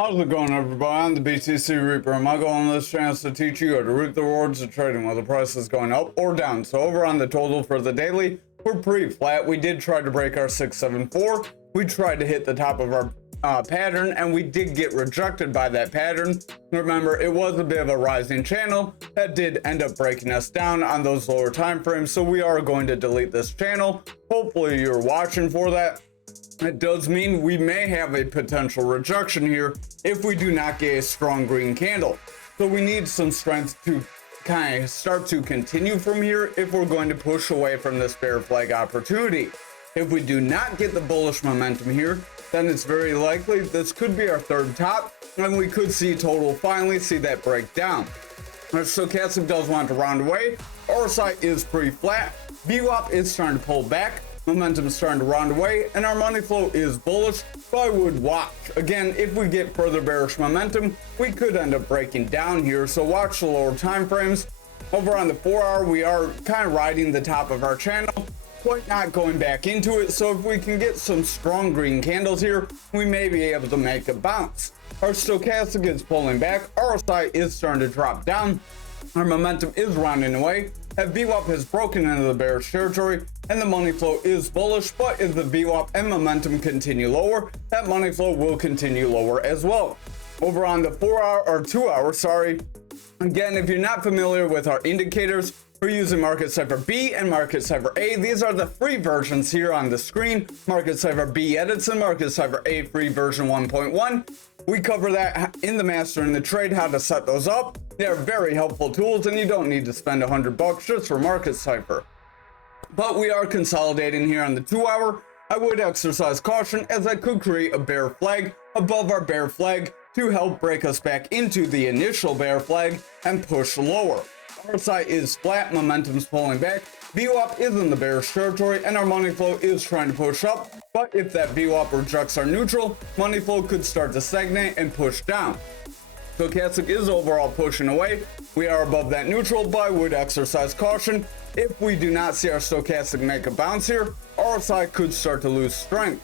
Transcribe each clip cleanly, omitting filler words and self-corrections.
How's it going, everybody? I'm the BTC Reaper, and my goal on this channel is to teach you how to reap the rewards of trading while the price is going up or down. So over on the total for the daily, we're pretty flat. We did try to break our 674. We tried to hit the top of our pattern, and we did get rejected by that pattern. Remember, it was a bit of a rising channel that did end up breaking us down on those lower time frames. So we are going to delete this channel. Hopefully you're watching for that. It does mean we may have a potential rejection here if we do not get a strong green candle. So we need some strength to kind of start to continue from here if we're going to push away from this bear flag opportunity. If we do not get the bullish momentum here, then it's very likely this could be our third top, and we could see total finally see that break down. Our stochastic does want to round away. RSI is pretty flat. VWAP is starting to pull back. Momentum is starting to round away, and our money flow is bullish, so I would watch. Again, if we get further bearish momentum, we could end up breaking down here, so watch the lower time frames. Over on the 4 hour, we are kind of riding the top of our channel, quite not going back into it, so if we can get some strong green candles here, we may be able to make a bounce. Our stochastic is pulling back, RSI is starting to drop down, our momentum is rounding away. That VWAP has broken into the bearish territory, and the money flow is bullish, but if the VWAP and momentum continue lower, that money flow will continue lower as well. Over on the 4 hour or 2 hour, again, if you're not familiar with our indicators, we're using Market Cipher B and Market Cipher A. These are the free versions here on the screen. Market Cipher B edits and Market Cipher A free version 1.1. We cover that in the Master in the Trade, how to set those up. They are very helpful tools, and you don't need to spend $100 just for Market Cipher. But we are consolidating here on the 2 hour. I would exercise caution as I could create a bear flag above our bear flag to help break us back into the initial bear flag and push lower. RSI is flat, momentum's pulling back, VWAP is in the bearish territory, and our money flow is trying to push up, but if that VWAP rejects our neutral, money flow could start to stagnate and push down. Stochastic is overall pushing away. We are above that neutral, but I would exercise caution. If we do not see our stochastic make a bounce here, RSI could start to lose strength.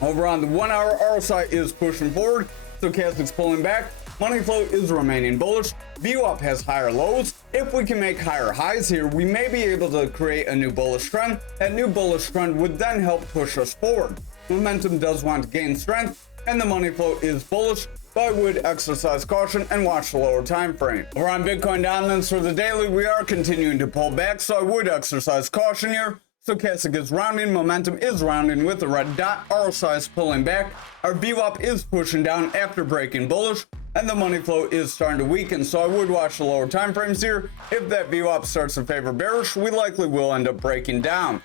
Over on the 1 hour, RSI is pushing forward, stochastic's pulling back, money flow is remaining bullish, VWAP has higher lows. If we can make higher highs here, we may be able to create a new bullish trend. That new bullish trend would then help push us forward. Momentum does want to gain strength, and the money flow is bullish, but I would exercise caution and watch the lower time frame. Over on Bitcoin dominance for the daily, we are continuing to pull back, so I would exercise caution here. Stochastic is rounding, momentum is rounding with the red dot, RSI is pulling back, our VWAP is pushing down after breaking bullish, and the money flow is starting to weaken, so I would watch the lower time frames here. If that VWAP starts to favor bearish, we likely will end up breaking down.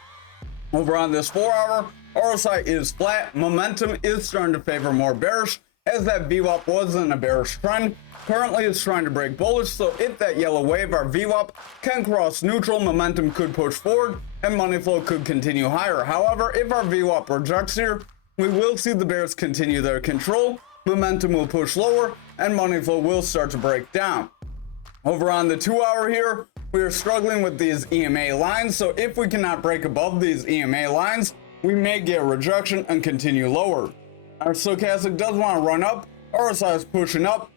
Over on this 4 hour, RSI is flat, momentum is starting to favor more bearish, as that VWAP was in a bearish trend. Currently it's trying to break bullish, so if that yellow wave, our VWAP, can cross neutral, momentum could push forward, and money flow could continue higher. However, if our VWAP rejects here, we will see the bears continue their control, momentum will push lower, and money flow will start to break down. Over on the 2 hour here, we are struggling with these EMA lines, so if we cannot break above these EMA lines, we may get a rejection and continue lower. Our stochastic does want to run up, RSI is pushing up,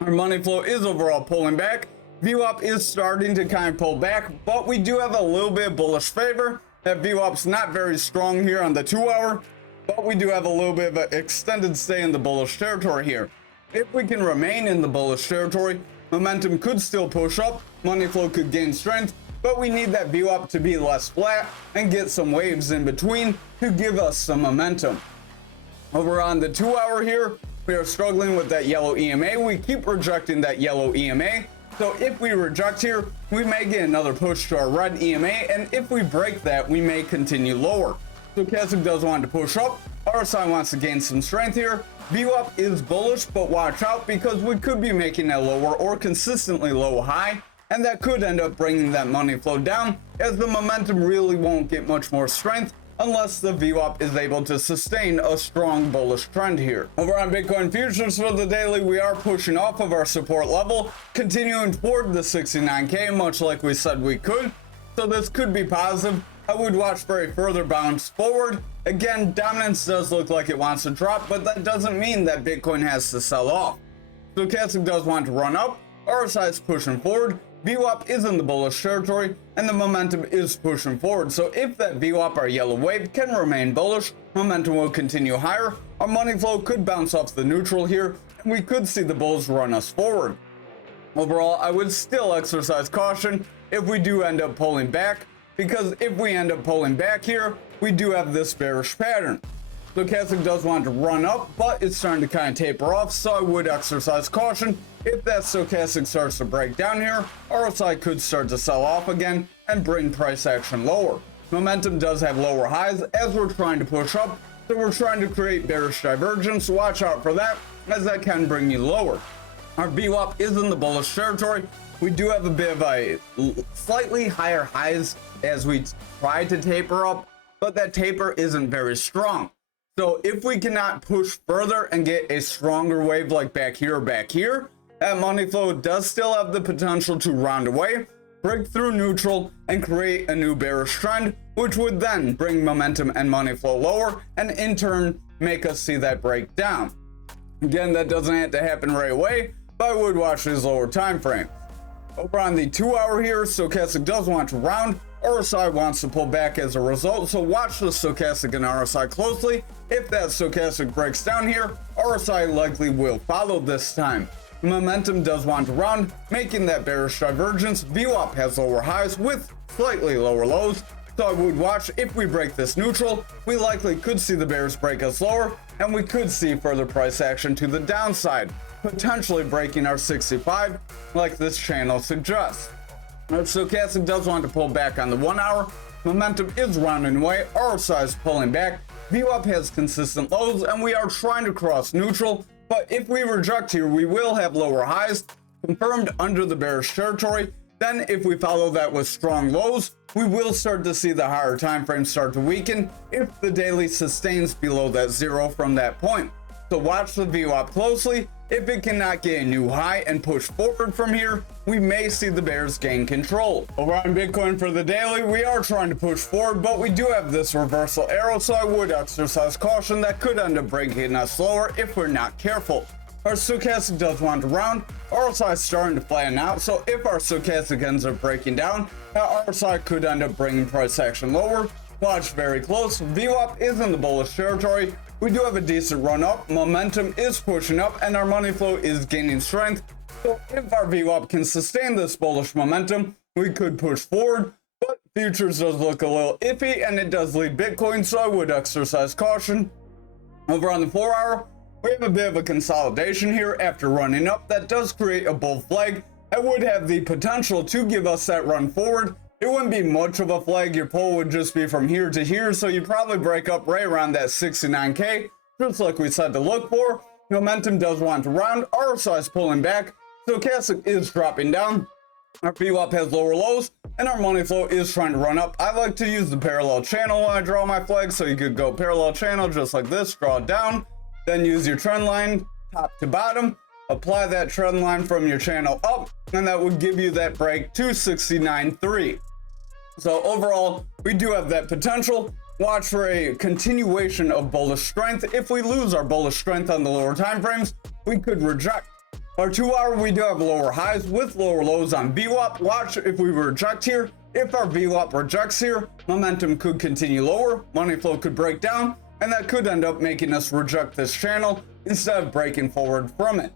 our money flow is overall pulling back, VWAP is starting to kind of pull back, but we do have a little bit of bullish favor. That VWAP's not very strong here on the 2 hour, but we do have a little bit of an extended stay in the bullish territory here. If we can remain in the bullish territory, momentum could still push up, money flow could gain strength, but we need that VWAP to be less flat and get some waves in between to give us some momentum. Over on the 2 hour here, we are struggling with that yellow EMA. We keep rejecting that yellow EMA. So if we reject here, we may get another push to our red EMA, and if we break that, we may continue lower. Stochastic does want to push up. RSI wants to gain some strength here. VWAP is bullish, but watch out because we could be making a lower or consistently low high, and that could end up bringing that money flow down, as the momentum really won't get much more strength unless the VWAP is able to sustain a strong bullish trend here. Over on Bitcoin futures for the daily, we are pushing off of our support level, continuing toward the 69K, much like we said we could. So this could be positive. I would watch for a further bounce forward Again, dominance does look like it wants to drop, but that doesn't mean that Bitcoin has to sell off. Stochastic does want to run up, RSI is pushing forward, VWAP is in the bullish territory, and the momentum is pushing forward. So if that VWAP or yellow wave can remain bullish, momentum will continue higher, our money flow could bounce off the neutral here, and we could see the bulls run us forward. Overall, I would still exercise caution if we do end up pulling back, because if we end up pulling back here, we do have this bearish pattern. Stochastic does want to run up, but it's starting to kind of taper off, so I would exercise caution. If that stochastic starts to break down here, RSI could start to sell off again and bring price action lower. Momentum does have lower highs as we're trying to push up, so we're trying to create bearish divergence. Watch out for that, as that can bring you lower. Our VWAP is in the bullish territory. We do have a bit of a slightly higher highs as we try to taper up, but that taper isn't very strong. So if we cannot push further and get a stronger wave like back here or back here, that money flow does still have the potential to round away, break through neutral, and create a new bearish trend, which would then bring momentum and money flow lower, and in turn make us see that break down. Again, that doesn't have to happen right away, but I would watch these lower time frames. Over on the 2 hour here, stochastic does want to round, RSI wants to pull back as a result, so watch the stochastic and RSI closely. If that stochastic breaks down here, RSI likely will follow this time. Momentum does want to round, making that bearish divergence. VWAP has lower highs with slightly lower lows, so I would watch. If we break this neutral, we likely could see the bears break us lower, and we could see further price action to the downside, potentially breaking our 65 like this channel suggests. Our stochastic does want to pull back on the 1 hour. Momentum is rounding away, RSI is pulling back, VWAP has consistent lows, and we are trying to cross neutral. But if we reject here, we will have lower highs confirmed under the bearish territory. Then if we follow that with strong lows, we will start to see the higher time frame start to weaken if the daily sustains below that zero from that point. So watch the VWAP closely. If it cannot get a new high and push forward from here, we may see the bears gain control. Over on Bitcoin for the daily, we are trying to push forward, but we do have this reversal arrow, so I would exercise caution. That could end up breaking us lower if we're not careful. Our stochastic does want to round, RSI is starting to flatten out, so if our stochastic ends up breaking down, our RSI could end up bringing price action lower. Watch very close. VWAP is in the bullish territory. We do have a decent run up, momentum is pushing up, and our money flow is gaining strength. So if our VWAP can sustain this bullish momentum, we could push forward, but futures does look a little iffy, and it does lead Bitcoin, so I would exercise caution. Over on the 4 hour, we have a bit of a consolidation here after running up. That does create a bull flag. That would have the potential to give us that run forward. It wouldn't be much of a flag. Your pull would just be from here to here, so you'd probably break up right around that 69k, just like we said to look for. Momentum does want to round, RSI is pulling back, stochastic is dropping down, our VWAP has lower lows, and our money flow is trying to run up. I like to use the parallel channel when I draw my flag, so you could go parallel channel just like this, draw it down, then use your trend line top to bottom, apply that trend line from your channel up, and that would give you that break to 69.3. So overall, we do have that potential. Watch for a continuation of bullish strength. If we lose our bullish strength on the lower time frames, we could reject. Our 2 hour, we do have lower highs with lower lows on VWAP. Watch if we reject here. If our VWAP rejects here, momentum could continue lower, money flow could break down, and that could end up making us reject this channel instead of breaking forward from it.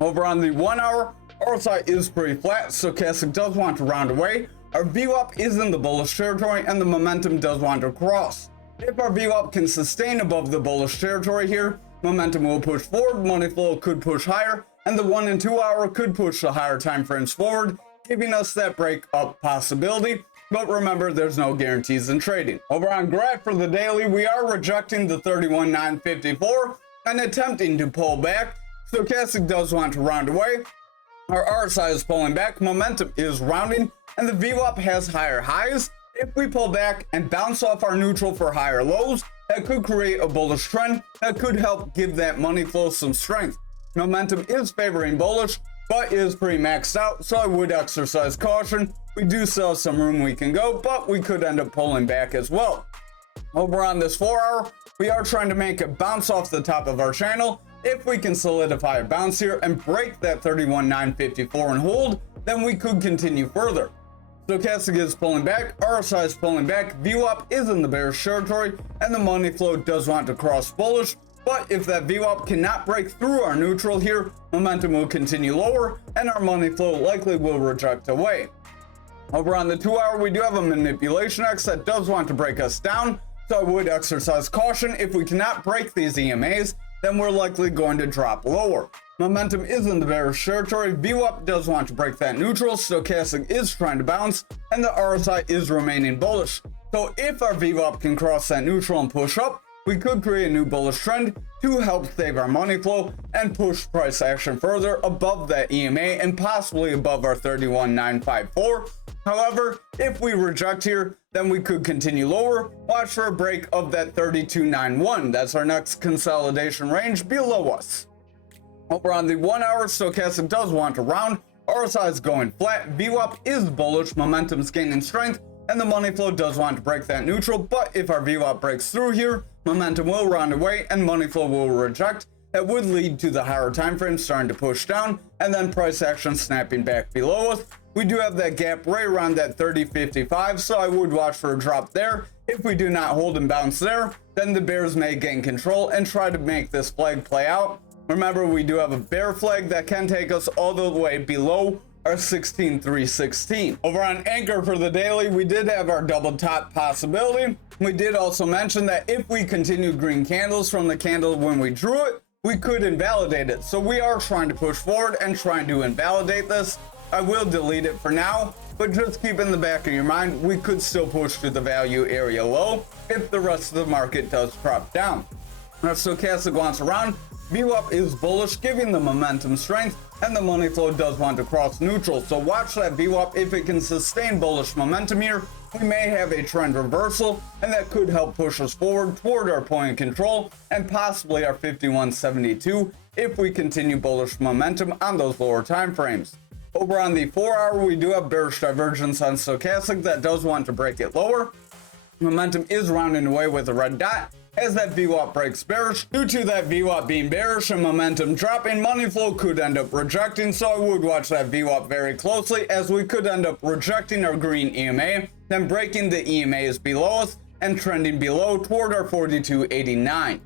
Over on the 1 hour, RSI is pretty flat, stochastic does want to round away. Our VWAP is in the bullish territory, and the momentum does want to cross. If our VWAP can sustain above the bullish territory here, momentum will push forward, money flow could push higher, and the 1 and 2 hour could push the higher time frames forward, giving us that break up possibility. But remember, there's no guarantees in trading. Over on graph for the daily, we are rejecting the 31,954 and attempting to pull back. Stochastic does want to round away. Our RSI is pulling back, momentum is rounding, and the VWAP has higher highs. If we pull back and bounce off our neutral for higher lows, that could create a bullish trend that could help give that money flow some strength. Momentum is favoring bullish, but is pretty maxed out, so I would exercise caution. We do still have some room we can go, but we could end up pulling back as well. Over on this 4 hour, we are trying to make a bounce off the top of our channel. If we can solidify a bounce here and break that 31,954 and hold, then we could continue further. Stochastic is pulling back, RSI is pulling back, VWAP is in the bearish territory, and the money flow does want to cross bullish. But if that VWAP cannot break through our neutral here, momentum will continue lower, and our money flow likely will reject away. Over on the 2 hour, we do have a manipulation X that does want to break us down, so I would exercise caution. If we cannot break these EMAs, then we're likely going to drop lower. Momentum is in the bearish territory, VWAP does want to break that neutral, stochastic is trying to bounce, and the RSI is remaining bullish. So if our VWAP can cross that neutral and push up, we could create a new bullish trend to help save our money flow and push price action further above that EMA and possibly above our 31,954. However, if we reject here, then we could continue lower. Watch for a break of that 3291. That's our next consolidation range below us. Over on the 1 hour, stochastic does want to round. RSI is going flat. VWAP is bullish. Momentum's gaining strength. And the money flow does want to break that neutral. But if our VWAP breaks through here, momentum will round away and money flow will reject. That would lead to the higher time frame starting to push down and then price action snapping back below us. We do have that gap right around that 30.55, so I would watch for a drop there. If we do not hold and bounce there, then the bears may gain control and try to make this flag play out. Remember, we do have a bear flag that can take us all the way below our 16,316. Over on Anchor for the daily, we did have our double top possibility. We did also mention that if we continue green candles from the candle when we drew it, we could invalidate it. So we are trying to push forward and trying to invalidate this. I will delete it for now, but just keep in the back of your mind, we could still push to the value area low if the rest of the market does drop down. Our stochastic wants around, VWAP is bullish, giving the momentum strength, and the money flow does want to cross neutral. So watch that VWAP. If it can sustain bullish momentum here, we may have a trend reversal, and that could help push us forward toward our point of control and possibly our 5172 if we continue bullish momentum on those lower time frames. Over on the 4 hour, we do have bearish divergence on stochastic that does want to break it lower. Momentum is rounding away with a red dot as that VWAP breaks bearish. Due to that VWAP being bearish and momentum dropping, money flow could end up rejecting, so I would watch that VWAP very closely as we could end up rejecting our green EMA, then breaking the EMAs below us and trending below toward our 4289.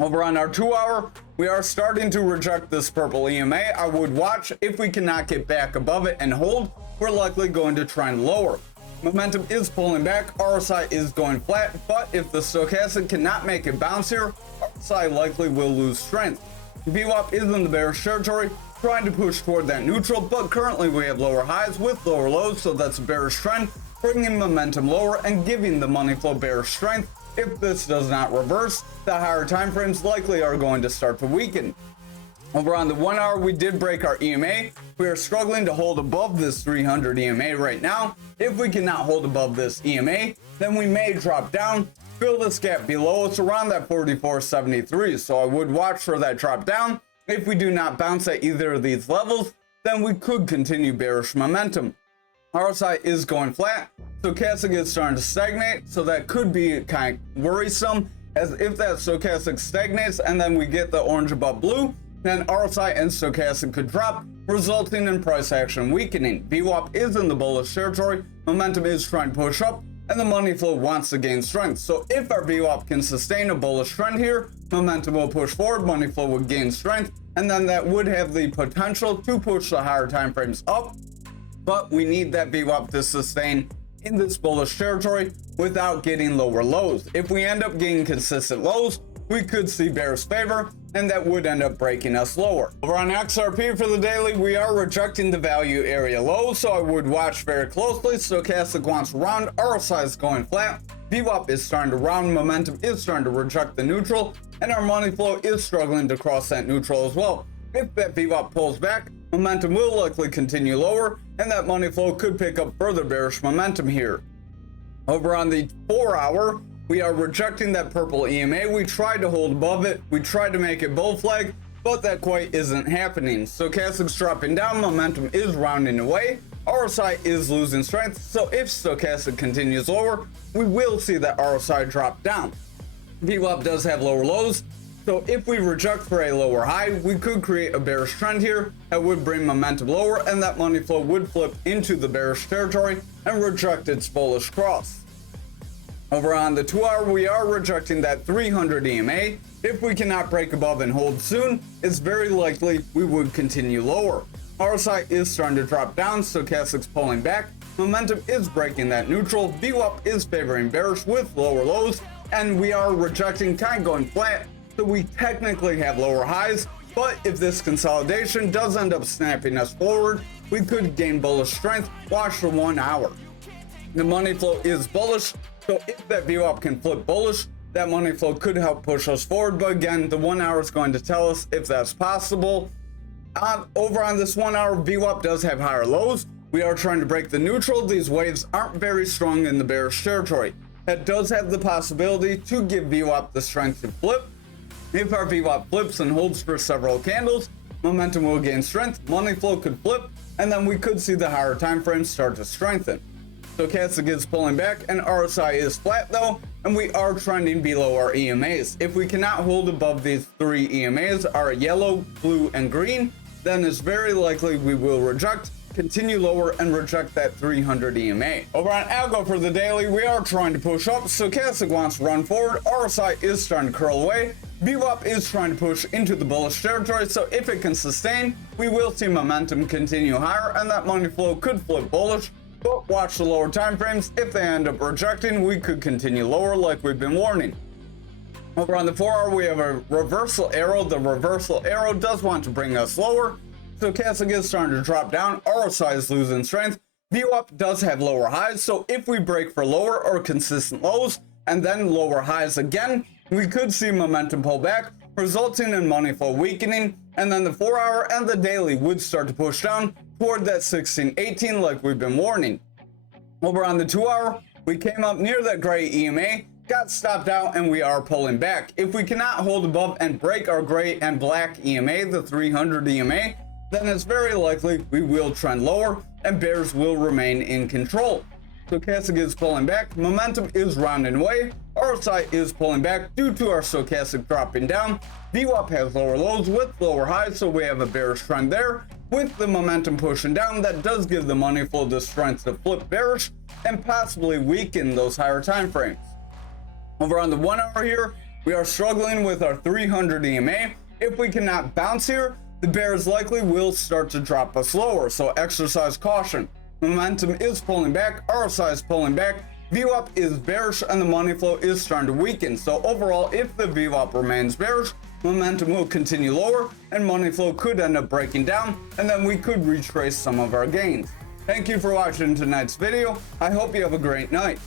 Over on our 2 hour, we are starting to reject this purple EMA. I would watch. If we cannot get back above it and hold, we're likely going to trend lower. Momentum is pulling back, RSI is going flat, but if the stochastic cannot make a bounce here, RSI likely will lose strength. VWAP is in the bearish territory, trying to push toward that neutral, but currently we have lower highs with lower lows, so that's a bearish trend, bringing momentum lower and giving the money flow bearish strength. If this does not reverse, the higher time frames likely are going to start to weaken. Over on the 1 hour, we did break our EMA. We are struggling to hold above this 300 EMA right now. If we cannot hold above this EMA, then we may drop down, fill this gap below us around that 44.73. So I would watch for that drop down. If we do not bounce at either of these levels, then we could continue bearish momentum. RSI is going flat. Stochastic is starting to stagnate, so that could be kind of worrisome, as if that stochastic stagnates and then we get the orange above blue, then RSI and stochastic could drop, resulting in price action weakening. VWAP is in the bullish territory, momentum is trying to push up, and the money flow wants to gain strength. So if our VWAP can sustain a bullish trend here, momentum will push forward, money flow will gain strength, and then that would have the potential to push the higher time frames up. But we need that VWAP to sustain in this bullish territory without getting lower lows. If we end up getting consistent lows, we could see bearish favor, and that would end up breaking us lower. Over on XRP for the daily, we are rejecting the value area low, so I would watch very closely. Stochastic wants to round, RSI is going flat, VWAP is starting to round, momentum is starting to reject the neutral, and our money flow is struggling to cross that neutral as well. If that VWAP pulls back, momentum will likely continue lower, and that money flow could pick up further bearish momentum here. Over on the 4 hour, we are rejecting that purple EMA. We tried to hold above it. We tried to make it bull flag, but that quite isn't happening. Stochastic's dropping down, momentum is rounding away, RSI is losing strength, so if stochastic continues lower, we will see that RSI drop down. VWAP does have lower lows, so if we reject for a lower high, we could create a bearish trend here that would bring momentum lower, and that money flow would flip into the bearish territory and reject its bullish cross. Over on the 2-hour, we are rejecting that 300 EMA. If we cannot break above and hold soon, it's very likely we would continue lower. RSI is starting to drop down, stochastic's pulling back, momentum is breaking that neutral, VWAP is favoring bearish with lower lows, and we are rejecting, kind of going flat, so we technically have lower highs, but if this consolidation does end up snapping us forward, we could gain bullish strength. Watch the 1 hour. The money flow is bullish, so if that VWAP can flip bullish, that money flow could help push us forward, but again, the 1 hour is going to tell us if that's possible. Over on this 1 hour, VWAP does have higher lows. We are trying to break the neutral. These waves aren't very strong in the bearish territory. That does have the possibility to give VWAP the strength to flip. If our VWAP flips and holds for several candles, momentum will gain strength, money flow could flip, and then we could see the higher time frames start to strengthen. Stochastic is pulling back and RSI is flat though, and we are trending below our EMAs. If we cannot hold above these 3 EMAs, our yellow, blue, and green, then it's very likely we will reject, continue lower, and reject that 300 EMA. Over on Algo for the daily, we are trying to push up. Stochastic wants to run forward, RSI is starting to curl away, VWAP is trying to push into the bullish territory, so if it can sustain, we will see momentum continue higher, and that money flow could flip bullish. But watch the lower time frames. If they end up rejecting, we could continue lower like we've been warning. Over on the 4-hour, we have a reversal arrow. The reversal arrow does want to bring us lower. Stochastic is starting to drop down. RSI is losing strength. VWAP does have lower highs, so if we break for lower or consistent lows and then lower highs again, we could see momentum pull back, resulting in money flow weakening, and then the 4-hour and the daily would start to push down toward that 1618 like we've been warning. Over on the 2-hour, we came up near that gray EMA, got stopped out, and we are pulling back. If we cannot hold above and break our gray and black EMA, the 300 EMA, then it's very likely we will trend lower and bears will remain in control. Stochastic is pulling back, momentum is rounding away, RSI is pulling back due to our stochastic dropping down. VWAP has lower lows with lower highs, so we have a bearish trend there. With the momentum pushing down, that does give the money flow the strength to flip bearish and possibly weaken those higher time frames. Over on the 1 hour here, we are struggling with our 300 EMA. If we cannot bounce here, the bears likely will start to drop us lower, so exercise caution. Momentum is pulling back, RSI is pulling back, VWAP is bearish, and the money flow is starting to weaken. So overall, if the VWAP remains bearish, momentum will continue lower and money flow could end up breaking down, and then we could retrace some of our gains. Thank you for watching tonight's video. I hope you have a great night.